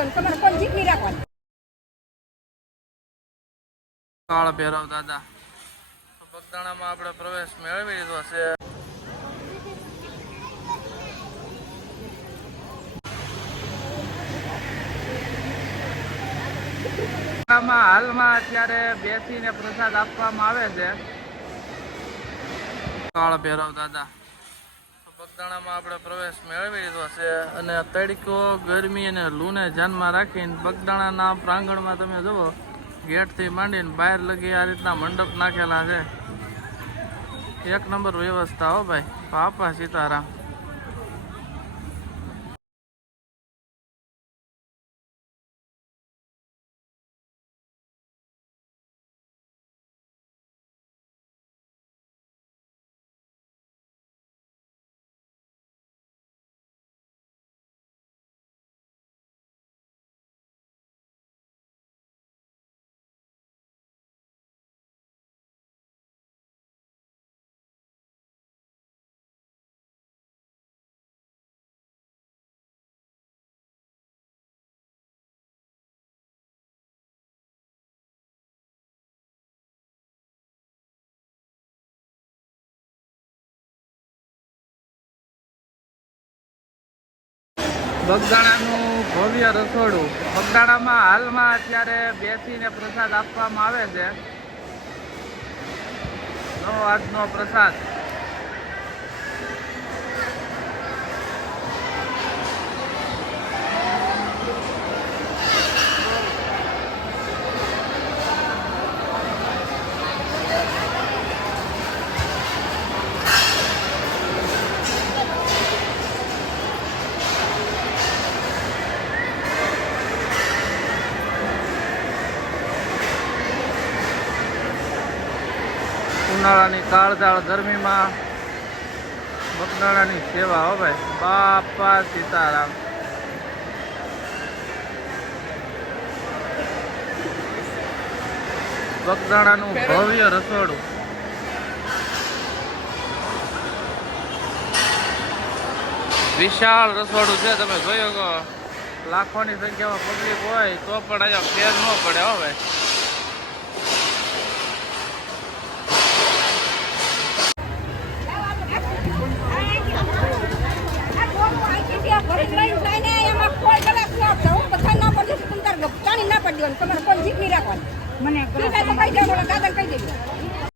દેવાનું તમારે કોઈ પ્રવેશ મેળવી લીધો છે. હાલમાં અત્યારે બેસીને પ્રસાદ આપવામાં આવે છે. કાળ ભૈરવ દાદા. બગદાણામાં આપણે પ્રવેશ મેળવી લીધો છે અને તડકો, ગરમી અને લૂને ધ્યાનમાં રાખીને બગદાણાના પ્રાંગણમાં તમે જુઓ, ગેટથી માંડીને બહાર લગી આ રીતના મંડપ નાખેલા છે. એક નંબર વ્યવસ્થા હો ભાઈ. બાપા સીતારામ. બગદાણાનું ભવ્ય રસોડું. બગદાણામાં હાલમાં અત્યારે બેસીને પ્રસાદ આપવામાં આવે છે. આજનો પ્રસાદ. ઉનાળાની કાળઝાળ ગરમીમાં મગનાળાની સેવા હો ભાઈ. બાપા સીતારામ. બગદાણાનું ભવ્ય રસોડું. વિશાળ રસોડું છે, તમે જોયો લાખોની સંખ્યામાં પબ્લિક હોય તો પણ અહીંયા ફેર ન પડે હો ગપચાણી ના પડી દેવાનું. તમારે કોઈ જીત નહીં રાખવાની. મને કહી દેવાનું, કાગળ કહી દેજો.